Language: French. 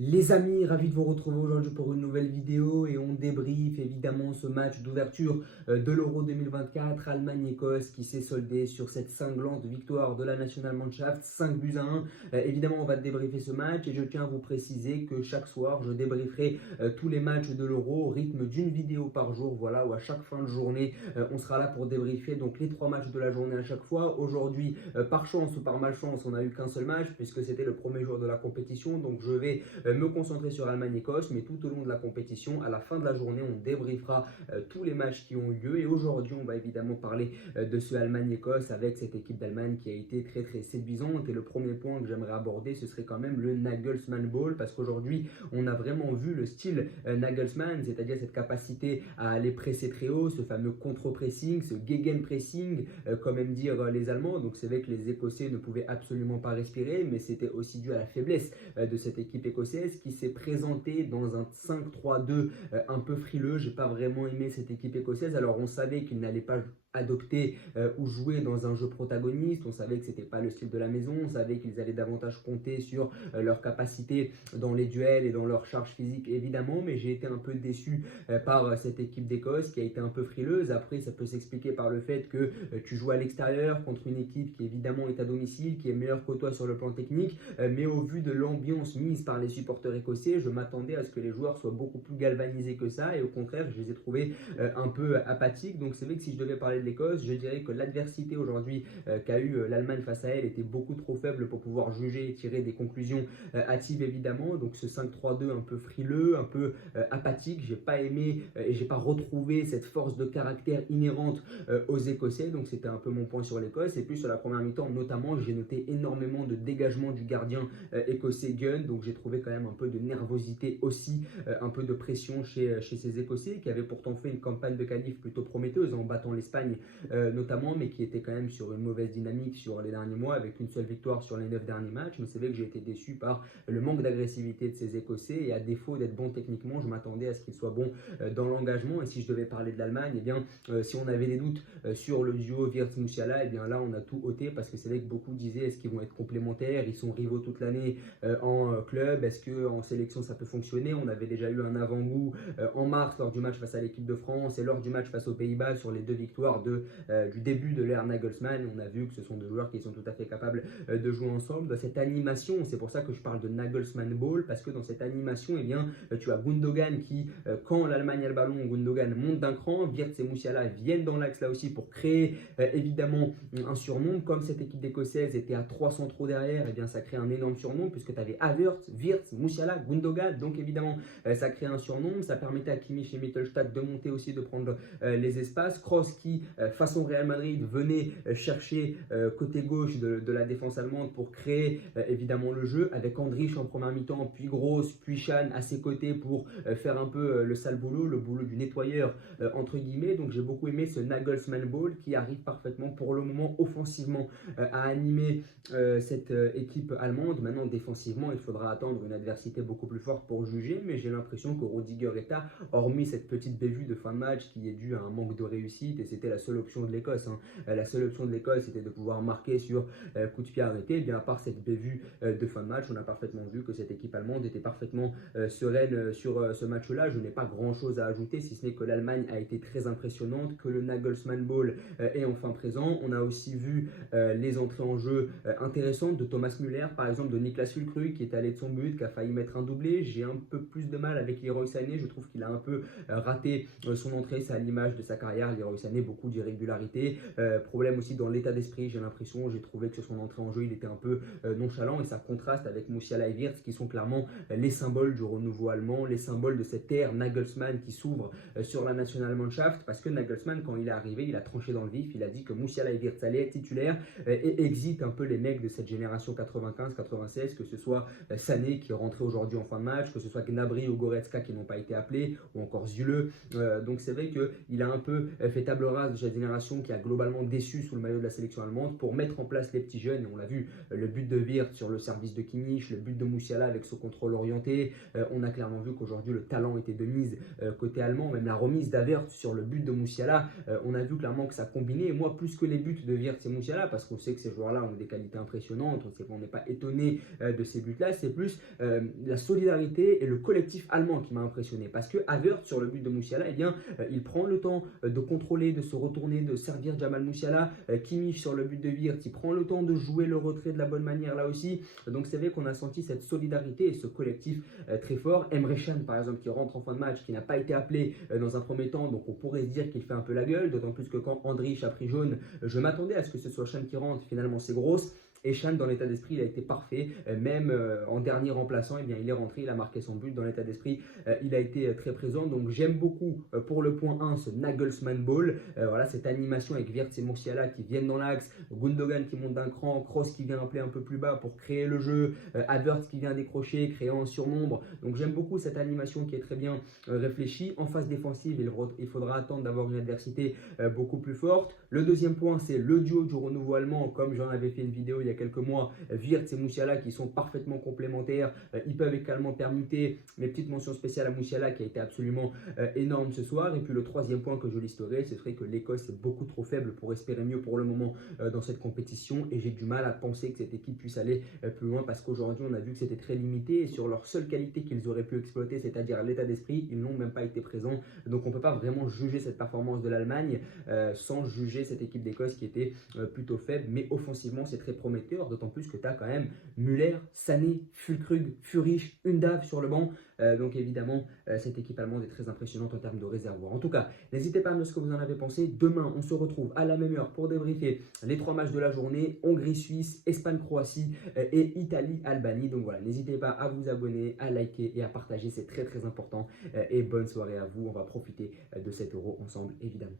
Les amis, ravi de vous retrouver aujourd'hui pour une nouvelle vidéo et on débriefe évidemment ce match d'ouverture de l'Euro 2024 Allemagne-Écosse qui s'est soldé sur cette cinglante victoire de la National Mannschaft 5 buts à 1. Évidemment, on va débriefer ce match et je tiens à vous préciser que chaque soir, je débrieferai tous les matchs de l'Euro au rythme d'une vidéo par jour, voilà, où à chaque fin de journée, on sera là pour débriefer donc les trois matchs de la journée à chaque fois. Aujourd'hui, par chance ou par malchance, on n'a eu qu'un seul match puisque c'était le premier jour de la compétition, donc je vais me concentrer sur Allemagne-Écosse, mais tout au long de la compétition, à la fin de la journée, on débriefera tous les matchs qui ont eu lieu. Et aujourd'hui, on va évidemment parler de ce Allemagne-Écosse avec cette équipe d'Allemagne qui a été très très séduisante. Et le premier point que j'aimerais aborder, ce serait quand même le Nagelsmann Ball, parce qu'aujourd'hui, on a vraiment vu le style Nagelsmann, c'est-à-dire cette capacité à aller presser très haut, ce fameux contre-pressing, ce Gegenpressing, comme aiment dire les Allemands. Donc c'est vrai que les Écossais ne pouvaient absolument pas respirer, mais c'était aussi dû à la faiblesse de cette équipe écossaise qui s'est présentée dans un 5-3-2 un peu frileux. J'ai pas vraiment aimé cette équipe écossaise. Alors on savait qu'ils n'allaient pas adopter ou jouer dans un jeu protagoniste, on savait que c'était pas le style de la maison, on savait qu'ils allaient davantage compter sur leur capacité dans les duels et dans leur charge physique évidemment, mais j'ai été un peu déçu par cette équipe d'Écosse qui a été un peu frileuse. Après ça peut s'expliquer par le fait que tu joues à l'extérieur contre une équipe qui évidemment est à domicile, qui est meilleure que toi sur le plan technique, mais au vu de l'ambiance mise par les supporters écossais, je m'attendais à ce que les joueurs soient beaucoup plus galvanisés que ça, et au contraire je les ai trouvés un peu apathiques. Donc c'est vrai que si je devais parler de l'Écosse, je dirais que l'adversité aujourd'hui qu'a eu l'Allemagne face à elle était beaucoup trop faible pour pouvoir juger et tirer des conclusions hâtives évidemment. Donc ce 5-3-2 un peu frileux, un peu apathique, j'ai pas aimé et j'ai pas retrouvé cette force de caractère inhérente aux Écossais. Donc c'était un peu mon point sur l'Écosse. Et puis sur la première mi-temps notamment, j'ai noté énormément de dégagement du gardien écossais Gunn. Donc j'ai trouvé quand même un peu de nervosité aussi, un peu de pression chez ces Écossais qui avaient pourtant fait une campagne de qualif plutôt prometteuse en battant l'Espagne notamment, mais qui était quand même sur une mauvaise dynamique sur les derniers mois avec une seule victoire sur les 9 derniers matchs. Mais c'est vrai que j'ai été déçu par le manque d'agressivité de ces Écossais, et à défaut d'être bon techniquement, je m'attendais à ce qu'ils soient bons dans l'engagement. Et si je devais parler de l'Allemagne, eh bien si on avait des doutes sur le duo Wirtz-Musiala, eh bien là on a tout ôté, parce que c'est vrai que beaucoup disaient est-ce qu'ils vont être complémentaires, ils sont rivaux toute l'année en club, est-ce qu'en sélection ça peut fonctionner. On avait déjà eu un avant-goût en mars lors du match face à l'équipe de France et lors du match face aux Pays-Bas sur les deux victoires du début de l'ère Nagelsmann. On a vu que ce sont deux joueurs qui sont tout à fait capables de jouer ensemble. Dans cette animation, c'est pour ça que je parle de Nagelsmann Ball, parce que dans cette animation, eh bien, tu as Gundogan qui, quand l'Allemagne a le ballon, Gundogan monte d'un cran, Wirtz et Musiala viennent dans l'axe là aussi pour créer évidemment un surnombre. Comme cette équipe d'Écossaise était à 3 centraux derrière, eh bien, ça crée un énorme surnombre puisque tu avais Havertz, Wirtz, Musiala, Gundogan. Donc évidemment, ça crée un surnombre. Ça permettait à Kimmich et Mittelstadt de monter aussi, de prendre les espaces. Kroos qui, façon Real Madrid, venait chercher côté gauche de la défense allemande pour créer évidemment le jeu, avec Andrich en première mi-temps, puis Gross, puis Chan à ses côtés pour faire un peu le sale boulot, le boulot du nettoyeur entre guillemets. Donc j'ai beaucoup aimé ce Nagelsmann Ball qui arrive parfaitement pour le moment offensivement à animer cette équipe allemande. Maintenant défensivement, il faudra attendre une adversité beaucoup plus forte pour juger, mais j'ai l'impression que Rudiger est à, hormis cette petite bévue de fin de match qui est due à un manque de réussite, et c'était la seule option de l'Écosse. La seule option de l'Écosse, c'était de pouvoir marquer sur coup de pied arrêté. Et bien à part cette bévue de fin de match, on a parfaitement vu que cette équipe allemande était parfaitement sereine sur ce match-là. Je n'ai pas grand-chose à ajouter, si ce n'est que l'Allemagne a été très impressionnante, que le Nagelsmann Ball est enfin présent. On a aussi vu les entrées en jeu intéressantes de Thomas Müller, par exemple, de Niklas Füllkrug qui est allé de son but, qui a failli mettre un doublé. J'ai un peu plus de mal avec Leroy Sané, je trouve qu'il a un peu raté son entrée, c'est à l'image de sa carrière. Leroy Sané, beaucoup d'irrégularités, problème aussi dans l'état d'esprit, j'ai l'impression. J'ai trouvé que sur son entrée en jeu, il était un peu nonchalant, et ça contraste avec Musiala et Wirtz qui sont clairement les symboles du renouveau allemand, les symboles de cette ère Nagelsmann qui s'ouvre sur la National Mannschaft, parce que Nagelsmann, quand il est arrivé, il a tranché dans le vif, il a dit que Musiala et Wirtz allaient être titulaires et exit un peu les mecs de cette génération 95-96, que ce soit Sané qui est rentré aujourd'hui en fin de match, que ce soit Gnabry ou Goretzka qui n'ont pas été appelés, ou encore Zule. Donc c'est vrai qu'il a un peu fait table rase de cette génération qui a globalement déçu sous le maillot de la sélection allemande pour mettre en place les petits jeunes. Et on l'a vu, le but de Wirtz sur le service de Kimmich, le but de Musiala avec ce contrôle orienté. On a clairement vu qu'aujourd'hui le talent était de mise côté allemand. Même la remise d'Havertz sur le but de Musiala, on a vu clairement que ça combinait. Et moi, plus que les buts de Wirtz et Musiala, parce qu'on sait que ces joueurs-là ont des qualités impressionnantes, on n'est pas étonné de ces buts-là, c'est plus la solidarité et le collectif allemand qui m'a impressionné. Parce que Havertz, sur le but de Musiala, eh bien, il prend le temps de contrôler, de se retourner, de servir Jamal Musiala. Kimmich, sur le but de Wirtz, il prend le temps de jouer le retrait de la bonne manière là aussi. Donc c'est vrai qu'on a senti cette solidarité et ce collectif très fort. Emre Can, par exemple, qui rentre en fin de match, qui n'a pas été appelé dans un premier temps, donc on pourrait se dire qu'il fait un peu la gueule, d'autant plus que quand Andrich a pris jaune, je m'attendais à ce que ce soit Can qui rentre, finalement c'est grosse. Et Can, dans l'état d'esprit, il a été parfait. Même en dernier remplaçant, eh bien, il est rentré, il a marqué son but dans l'état d'esprit. Il a été très présent. Donc j'aime beaucoup pour le point 1 ce Nagelsmann Ball. Voilà, cette animation avec Wirtz et Musiala qui viennent dans l'axe, Gundogan qui monte d'un cran, Kroos qui vient appeler un peu plus bas pour créer le jeu, Havertz qui vient décrocher, créant un surnombre. Donc j'aime beaucoup cette animation qui est très bien réfléchie. En phase défensive, il faudra attendre d'avoir une adversité beaucoup plus forte. Le deuxième point, c'est le duo du renouveau allemand, comme j'en avais fait une vidéo il y a quelques mois, Wirtz et Musiala qui sont parfaitement complémentaires, ils peuvent également permuter. Mes petites mentions spéciales à Musiala qui a été absolument énorme ce soir. Et puis le troisième point que je listerai, ce serait que l'Écosse est beaucoup trop faible pour espérer mieux pour le moment dans cette compétition, et j'ai du mal à penser que cette équipe puisse aller plus loin parce qu'aujourd'hui on a vu que c'était très limité et sur leur seule qualité qu'ils auraient pu exploiter, c'est-à-dire l'état d'esprit, ils n'ont même pas été présents. Donc on ne peut pas vraiment juger cette performance de l'Allemagne sans juger cette équipe d'Écosse qui était plutôt faible, mais offensivement c'est très prometteur, d'autant plus que tu as quand même Müller, Sané, Füllkrug, Führich, Undav sur le banc. Donc évidemment, cette équipe allemande est très impressionnante en termes de réservoir. En tout cas, n'hésitez pas à me dire ce que vous en avez pensé. Demain, on se retrouve à la même heure pour débriefer les 3 matchs de la journée, Hongrie-Suisse, Espagne-Croatie et Italie-Albanie. Donc voilà, n'hésitez pas à vous abonner, à liker et à partager, c'est très très important. Et bonne soirée à vous, on va profiter de cet euro ensemble évidemment.